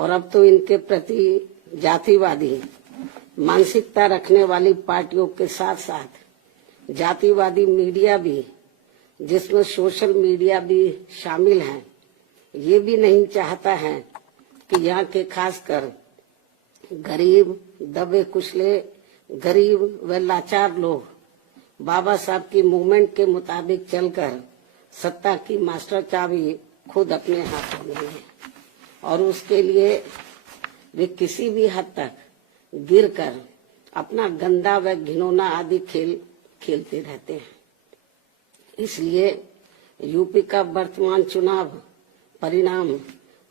और अब तो इनके प्रति जातिवादी मानसिकता रखने वाली पार्टियों के साथ साथ जातिवादी मीडिया भी, जिसमें सोशल मीडिया भी शामिल है, ये भी नहीं चाहता है कि यहाँ के खासकर गरीब, दबे कुचले, गरीब व लाचार लोग बाबा साहब की मूवमेंट के मुताबिक चलकर सत्ता की मास्टर चाबी खुद अपने हाथों में है और उसके लिए वे किसी भी हद तक गिरकर अपना गंदा व घिनौना आदि खेल खेलते रहते हैं। इसलिए यूपी का वर्तमान चुनाव परिणाम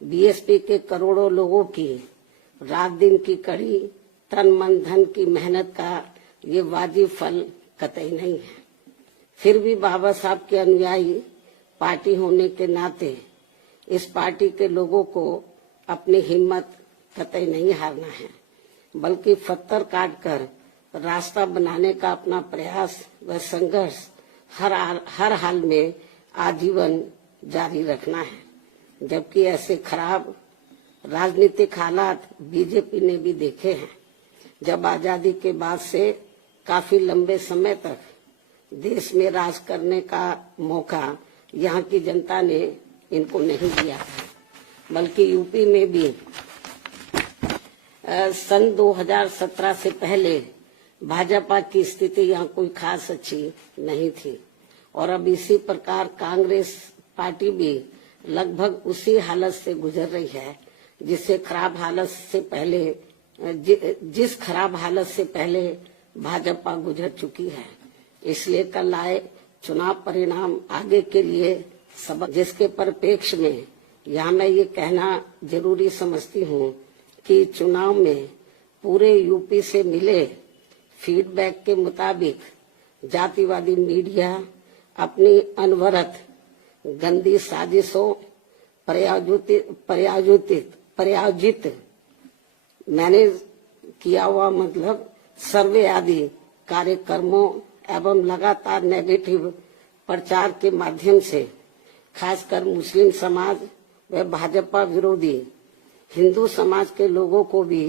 बीएसपी के करोड़ों लोगों की रात दिन की कड़ी तन मन धन की मेहनत का ये वाजिब फल कतई नहीं है। फिर भी बाबा साहब के अनुयायी पार्टी होने के नाते इस पार्टी के लोगों को अपनी हिम्मत कतई नहीं हारना है, बल्कि पत्थर काटकर रास्ता बनाने का अपना प्रयास व संघर्ष हर हाल में आजीवन जारी रखना है। जबकि ऐसे खराब राजनीतिक हालात बीजेपी ने भी देखे हैं, जब आजादी के बाद से काफी लंबे समय तक देश में राज करने का मौका यहाँ की जनता ने इनको नहीं दिया था, बल्कि यूपी में भी सन 2017 से पहले भाजपा की स्थिति यहाँ कोई खास अच्छी नहीं थी और अब इसी प्रकार कांग्रेस पार्टी भी लगभग उसी हालत से गुजर रही है जिस खराब हालत से पहले भाजपा गुजर चुकी है। इसलिए कल आए चुनाव परिणाम आगे के लिए सबक, जिसके परिप्रेक्ष्य में यहाँ मैं ये कहना जरूरी समझती हूँ कि चुनाव में पूरे यूपी से मिले फीडबैक के मुताबिक जातिवादी मीडिया अपनी अनवरत गंदी साजिशों प्रायोजित मैनेज किया हुआ मतलब सर्वे आदि कार्यक्रमों एवं लगातार नेगेटिव प्रचार के माध्यम से खासकर मुस्लिम समाज व भाजपा विरोधी हिंदू समाज के लोगों को भी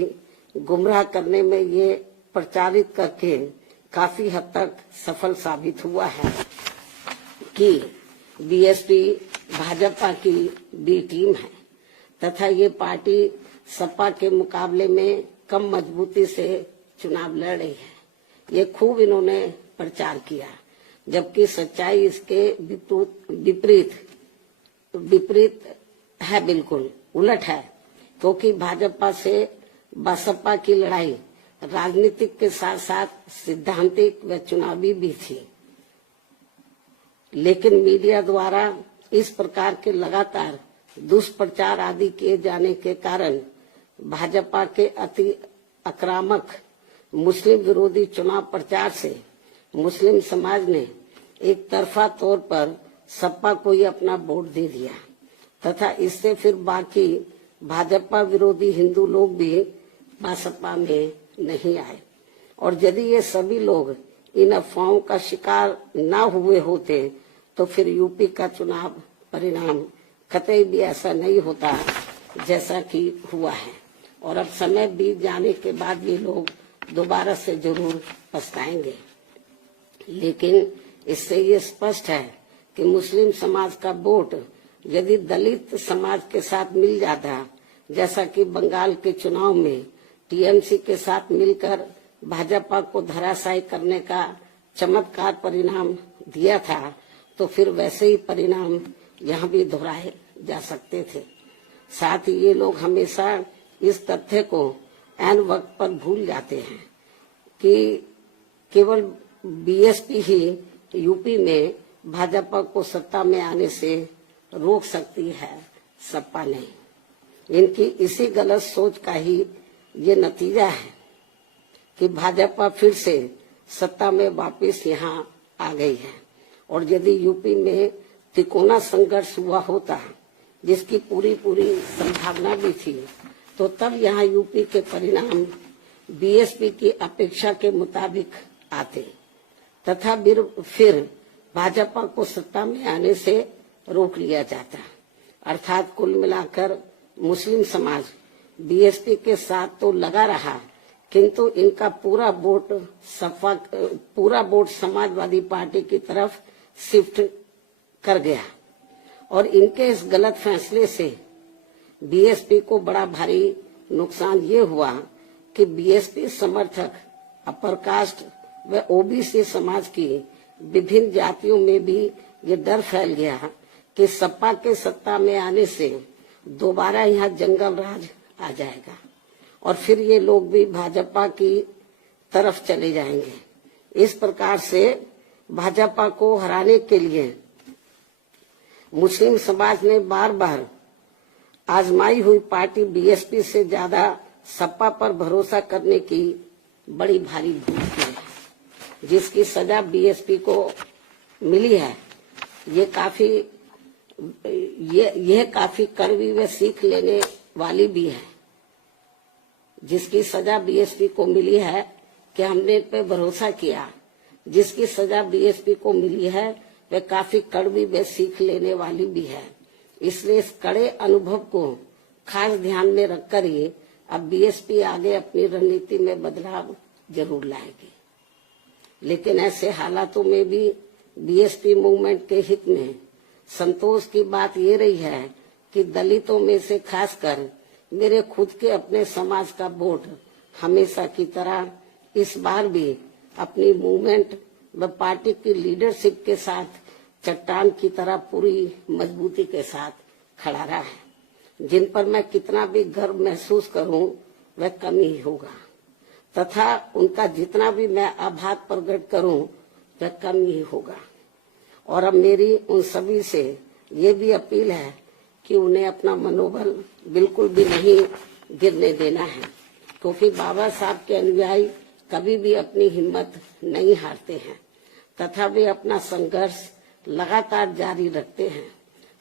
गुमराह करने में ये प्रचारित करके काफी हद तक सफल साबित हुआ है कि बीएसपी भाजपा की बी टीम है तथा ये पार्टी सपा के मुकाबले में कम मजबूती से चुनाव लड़ रही है। ये खूब इन्होंने प्रचार किया, जबकि सच्चाई इसके विपरीत है, बिल्कुल उलट है, क्योंकि भाजपा से बसपा की लड़ाई राजनीतिक के साथ साथ सिद्धांतिक व चुनावी भी थी। लेकिन मीडिया द्वारा इस प्रकार के लगातार दुष्प्रचार आदि किए जाने के कारण भाजपा के अति आक्रामक मुस्लिम विरोधी चुनाव प्रचार से मुस्लिम समाज ने एक तरफा तौर पर सपा को ही अपना वोट दे दिया तथा इससे फिर बाकी भाजपा विरोधी हिंदू लोग भी बसपा में नहीं आए। और यदि ये सभी लोग इन अफवाहों का शिकार न हुए होते तो फिर यूपी का चुनाव परिणाम कतई भी ऐसा नहीं होता जैसा कि हुआ है। और अब समय बीत जाने के बाद ये लोग दोबारा से जरूर पछताएंगे। लेकिन इससे ये स्पष्ट है कि मुस्लिम समाज का वोट यदि दलित समाज के साथ मिल जाता, जैसा कि बंगाल के चुनाव में टीएमसी के साथ मिलकर भाजपा को धराशायी करने का चमत्कार परिणाम दिया था, तो फिर वैसे ही परिणाम यहाँ भी दोहराए जा सकते थे। साथ ही ये लोग हमेशा इस तथ्य को ऐन वक्त पर भूल जाते हैं कि केवल बीएसपी ही यूपी में भाजपा को सत्ता में आने से रोक सकती है, सपा नहीं। इनकी इसी गलत सोच का ही ये नतीजा है कि भाजपा फिर से सत्ता में वापस यहाँ आ गई है। और यदि यूपी में तिकोना संघर्ष हुआ होता, जिसकी पूरी संभावना भी थी, तो तब यहाँ यूपी के परिणाम बीएसपी की अपेक्षा के मुताबिक आते तथा फिर भाजपा को सत्ता में आने से रोक लिया जाता। अर्थात कुल मिलाकर मुस्लिम समाज बीएसपी के साथ तो लगा रहा, किंतु इनका पूरा वोट समाजवादी पार्टी की तरफ शिफ्ट कर गया और इनके इस गलत फैसले से बीएसपी को बड़ा भारी नुकसान ये हुआ कि बीएसपी समर्थक अपर कास्ट व ओबीसी समाज की विभिन्न जातियों में भी ये डर फैल गया कि सपा के सत्ता में आने से दोबारा यहाँ जंगल राज आ जाएगा और फिर ये लोग भी भाजपा की तरफ चले जाएंगे। इस प्रकार से भाजपा को हराने के लिए मुस्लिम समाज ने बार बार आजमाई हुई पार्टी बीएसपी से ज्यादा सपा पर भरोसा करने की बड़ी भारी भूल की है, जिसकी सजा बीएसपी को मिली है। यह काफी कड़वी व सीख लेने वाली भी है। जिसकी सजा बीएसपी को मिली है कि हमने इन पे भरोसा किया, जिसकी सजा बीएसपी को मिली है वह काफी कड़वी व सीख लेने वाली भी है। इसलिए इस कड़े अनुभव को खास ध्यान में रखकर ही अब बीएसपी आगे अपनी रणनीति में बदलाव जरूर लाएगी। लेकिन ऐसे हालातों में भी बीएसपी मूवमेंट के हित में संतोष की बात ये रही है कि दलितों में से खासकर मेरे खुद के अपने समाज का वोट हमेशा की तरह इस बार भी अपनी मूवमेंट व पार्टी की लीडरशिप के साथ चट्टान की तरह पूरी मजबूती के साथ खड़ा रहा है। जिन पर मैं कितना भी गर्व महसूस करूं वह कम ही होगा तथा उनका जितना भी मैं आभार प्रकट करूं वह कम ही होगा। और अब मेरी उन सभी से ये भी अपील है कि उन्हें अपना मनोबल बिल्कुल भी नहीं गिरने देना है, क्योंकि बाबा साहब के अनुयायी कभी भी अपनी हिम्मत नहीं हारते हैं तथा वे अपना संघर्ष लगातार जारी रखते हैं।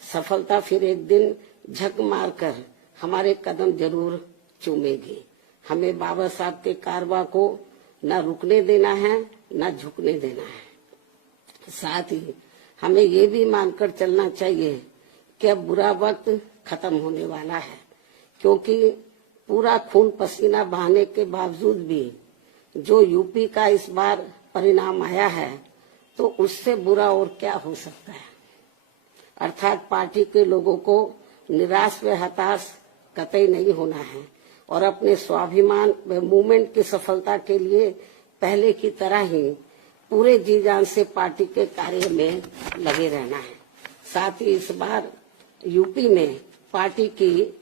सफलता फिर एक दिन झक मारकर हमारे कदम जरूर चूमेगी। हमें बाबा साहब के कारवां को न रुकने देना है न झुकने देना है। साथ ही हमें ये भी मानकर चलना चाहिए कि अब बुरा वक्त खत्म होने वाला है, क्योंकि पूरा खून पसीना बहाने के बावजूद भी जो यूपी का इस बार परिणाम आया है तो उससे बुरा और क्या हो सकता है। अर्थात पार्टी के लोगों को निराश व हताश कतई नहीं होना है और अपने स्वाभिमान व मूवमेंट की सफलता के लिए पहले की तरह ही पूरे जी जान से पार्टी के कार्य में लगे रहना है। साथ ही इस बार यूपी में पार्टी की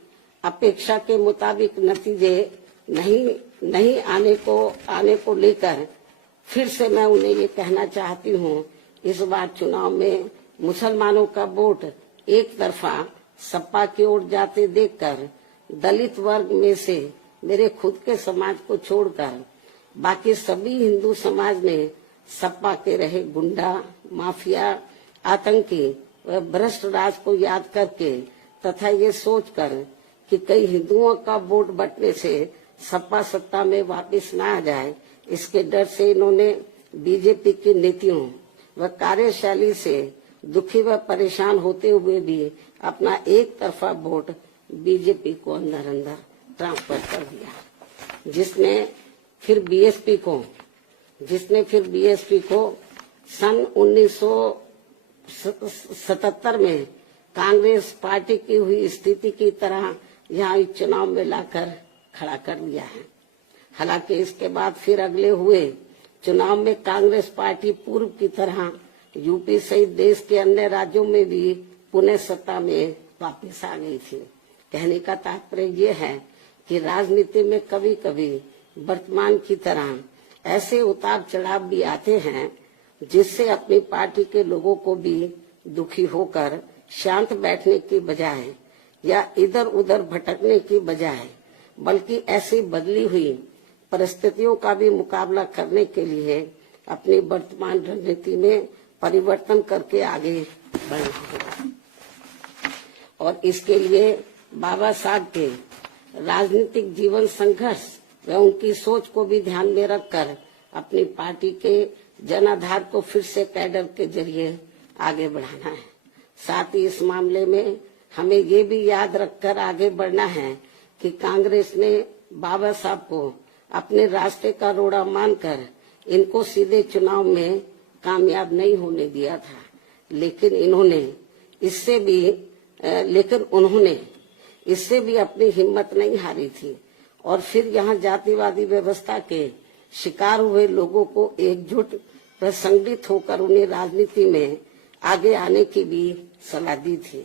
अपेक्षा के मुताबिक नतीजे नहीं आने को लेकर फिर से मैं उन्हें ये कहना चाहती हूँ, इस बार चुनाव में मुसलमानों का वोट एक तरफा सपा की ओर जाते देखकर दलित वर्ग में से मेरे खुद के समाज को छोड़कर बाकी सभी हिंदू समाज ने सपा के रहे गुंडा, माफिया, आतंकी व भ्रष्ट राज को याद करके तथा ये सोचकर कि कई हिंदुओं का वोट बंटने से सपा सत्ता में वापस न आ जाए, इसके डर से इन्होंने बीजेपी की नीतियों व कार्यशैली से दुखी व परेशान होते हुए भी अपना एक तरफा वोट बीजेपी को अंदर अंदर ट्रांसफर कर दिया, जिसने फिर बीएसपी को सन 1977 में कांग्रेस पार्टी की हुई स्थिति की तरह यहाँ चुनाव में लाकर खड़ा कर दिया है। हालांकि इसके बाद फिर अगले हुए चुनाव में कांग्रेस पार्टी पूर्व की तरह यूपी सहित देश के अन्य राज्यों में भी पुनः सत्ता में वापस आ गई थी। कहने का तात्पर्य ये है कि राजनीति में कभी कभी वर्तमान की तरह ऐसे उतार चढ़ाव भी आते हैं जिससे अपनी पार्टी के लोगों को भी दुखी होकर शांत बैठने की बजाय या इधर उधर भटकने की बजाय बल्कि ऐसी बदली हुई परिस्थितियों का भी मुकाबला करने के लिए अपनी वर्तमान रणनीति में परिवर्तन करके आगे बढ़ना होगा। और इसके लिए बाबा साहब के राजनीतिक जीवन संघर्ष व उनकी सोच को भी ध्यान में रखकर अपनी पार्टी के जनाधार को फिर से कैडर के जरिए आगे बढ़ाना है। साथ ही इस मामले में हमें ये भी याद रखकर आगे बढ़ना है कि कांग्रेस ने बाबा साहब को अपने रास्ते का रोड़ा मानकर इनको सीधे चुनाव में कामयाब नहीं होने दिया था, लेकिन उन्होंने इससे भी अपनी हिम्मत नहीं हारी थी और फिर यहाँ जातिवादी व्यवस्था के शिकार हुए लोगों को एकजुट व संगठित होकर उन्हें राजनीति में आगे आने की भी सलाह दी थी,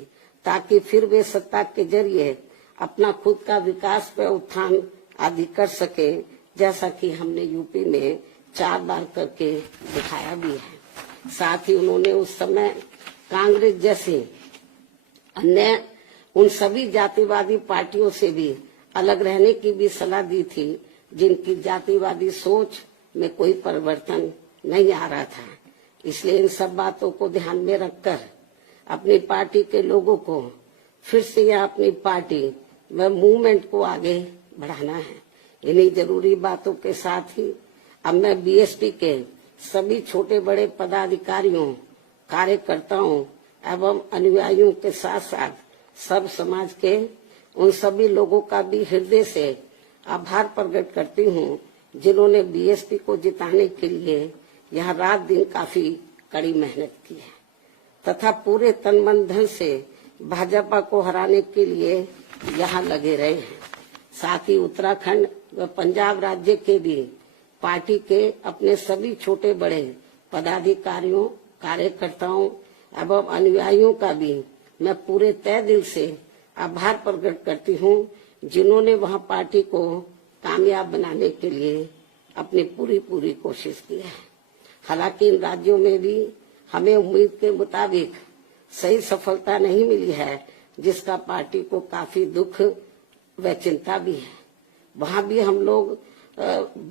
ताकि फिर वे सत्ता के जरिए अपना खुद का विकास व उत्थान आदि कर सके, जैसा कि हमने यूपी में 4 बार करके दिखाया भी है। साथ ही उन्होंने उस समय कांग्रेस जैसे अन्य उन सभी जातिवादी पार्टियों से भी अलग रहने की भी सलाह दी थी, जिनकी जातिवादी सोच में कोई परिवर्तन नहीं आ रहा था। इसलिए इन सब बातों को ध्यान में रखकर अपनी पार्टी के लोगों को फिर से यह अपनी पार्टी व मूवमेंट को आगे बढ़ाना है। इन्हीं जरूरी बातों के साथ ही अब मैं बीएसपी के सभी छोटे बड़े पदाधिकारियों, कार्यकर्ताओं एवं अनुयायियों के साथ साथ सब समाज के उन सभी लोगों का भी हृदय से आभार प्रकट करती हूँ, जिन्होंने बीएसपी को जिताने के लिए यहाँ रात दिन काफी कड़ी मेहनत की है तथा पूरे तन मन धन से भाजपा को हराने के लिए यहाँ लगे रहे हैं। साथ ही उत्तराखंड व पंजाब राज्य के भी पार्टी के अपने सभी छोटे बड़े पदाधिकारियों, कार्यकर्ताओं एवं अनुयायियों का भी मैं पूरे तय दिल से आभार प्रकट करती हूँ, जिन्होंने वहाँ पार्टी को कामयाब बनाने के लिए अपनी पूरी कोशिश की है। हालांकि इन राज्यों में भी हमें उम्मीद के मुताबिक सही सफलता नहीं मिली है, जिसका पार्टी को काफी दुख व चिंता भी है। वहाँ भी हम लोग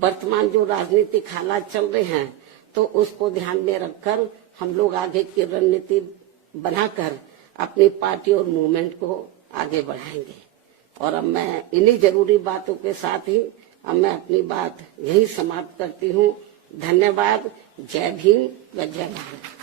वर्तमान जो राजनीतिक हालात चल रहे हैं, तो उसको ध्यान में रखकर हम लोग आगे की रणनीति बनाकर अपनी पार्टी और मूवमेंट को आगे बढ़ाएंगे। और अब मैं इन्हीं जरूरी बातों के साथ ही अब मैं अपनी बात यही समाप्त करती हूँ। धन्यवाद। जय भीम व जय भारत।